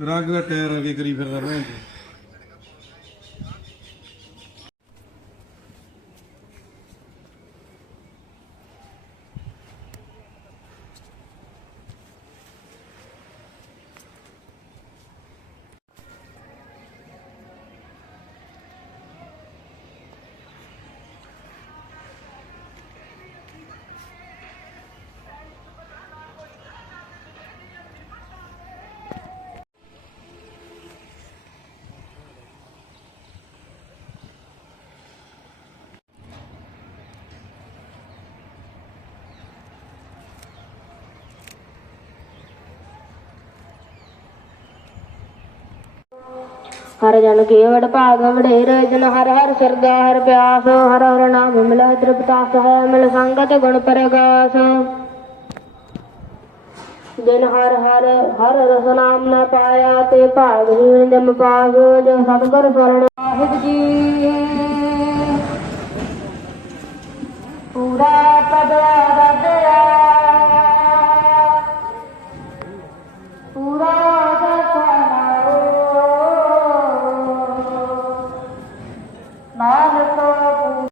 ਰੰਗ ਦਾ ਟਾਇਰ ਅਗੇ ਕਰੀ ਫਿਰਦਾ ਮੈਂ ਹਰ ਜਨ ਕੇਵੜ ਭਾਗ ਵੜੇ ਰਜਨ ਹਰ ਹਰ ਸਰਦਾ ਹਰ ਪਿਆਸ, ਹਰ ਹਰ ਨਾਮ ਮਿਲੈ ਤ੍ਰਿਪਤਾਸ, ਹੈ ਮਿਲ ਸੰਗਤ ਗੁਣ ਪ੍ਰਗਾਸ। ਦਿਨ ਹਰ ਹਰ ਹਰ ਰਸ ਨਾਮ ਨ ਪਾਇਆ ਤੇ ਭਾਗ ਜੀਵਨ ਜਮ ਪਾਗ, ਜੋ ਸਤਗੁਰ ਸਰਣ ਸਾਹਿਬ ਜੀ। ਪੂਰਾ ਪਦਿਆ ਰਦਿਆ ਪੂਰਾ நாகத்தோடு